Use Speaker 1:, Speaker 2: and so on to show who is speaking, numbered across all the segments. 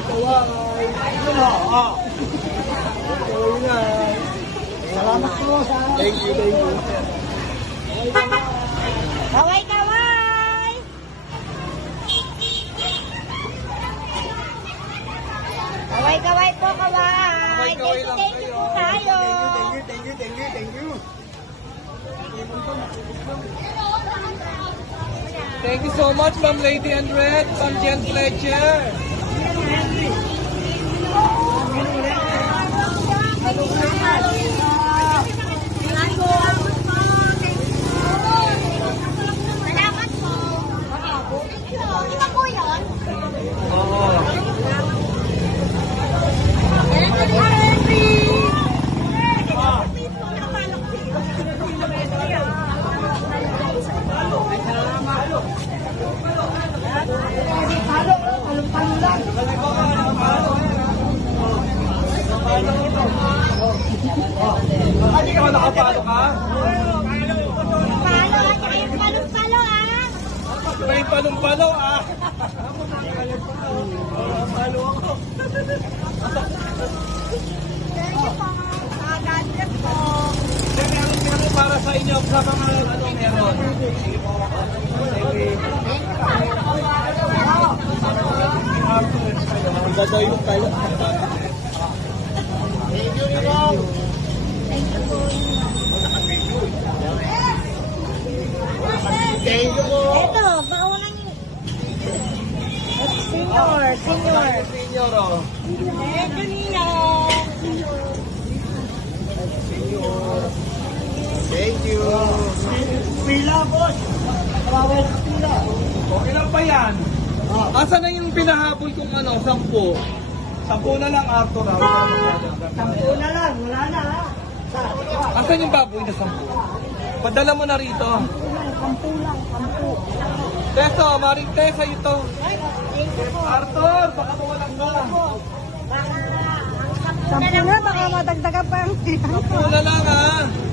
Speaker 1: kaway. Salamat po sa... Thank you.
Speaker 2: Kaway, kaway! Kaway, kaway po, kaway! Thank you po tayo!
Speaker 1: Thank you.
Speaker 3: Thank you so much, Ma'am Lady Andret, Ma'am Jen Fletcher.
Speaker 2: Salamat po! Ito po yun?
Speaker 3: Oo. Hindi ka ba nakapalo ka?
Speaker 2: Palo, at saka yung palo-palo ah!
Speaker 3: May palong-palo ah.
Speaker 1: Palo ako.
Speaker 2: Thank you po! God bless po!
Speaker 3: Meron para sa inyo sa mga ano meron.
Speaker 1: Ang gagawin mo tayo. Thank you, Nicole. Thank you po.
Speaker 2: Ito, baunang senior.
Speaker 3: Senior oh.
Speaker 2: Ito nila.
Speaker 1: Thank you. Pila, boss. Kawawal sa pila.
Speaker 3: Okay lang pa yan. Asa na yung pinahabol kong ano, 10? 10 na lang, Arthur.
Speaker 1: Sampu na lang. Wala na, ha?
Speaker 3: Asan yung baboy na 10? Padala mo na rito.
Speaker 2: Kampu lang, kampu.
Speaker 3: Teso, Maring Tesa ito.
Speaker 2: Thank you po.
Speaker 3: Arthur, baka mawalang ka.
Speaker 2: Sampu na, baka madagdagan pa ang
Speaker 3: 10 na lang ha.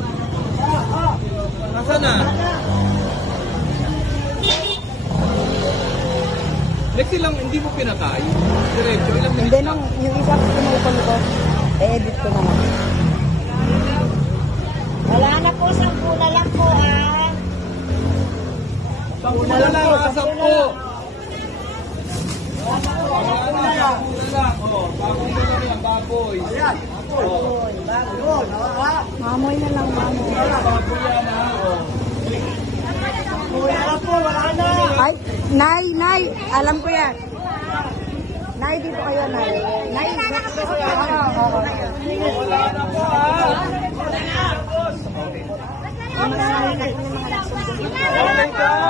Speaker 3: Asan na? Lexi lang, hindi mo pinatay. Diretso, ilang minutes
Speaker 4: Hindi
Speaker 3: lang.
Speaker 4: nung yung isa pinupon ko, edit ko naman.
Speaker 2: Wala na po, 10 na lang po ah.
Speaker 3: 10 na lang ha, 10. Wala na, 10 na lang. Oh, baboy na lang yan, baboy.
Speaker 1: Ayan.
Speaker 3: Oh,
Speaker 1: Yun, ha?
Speaker 4: Mamoy na lang, mamoy.
Speaker 3: baboy yan ha. Oh.
Speaker 1: Wala na po, wala na.
Speaker 4: Ay, Nay, alam ko yan. Nay, dito kayo, Nay. Nay,
Speaker 3: Wala na po ha.
Speaker 2: Wala na po.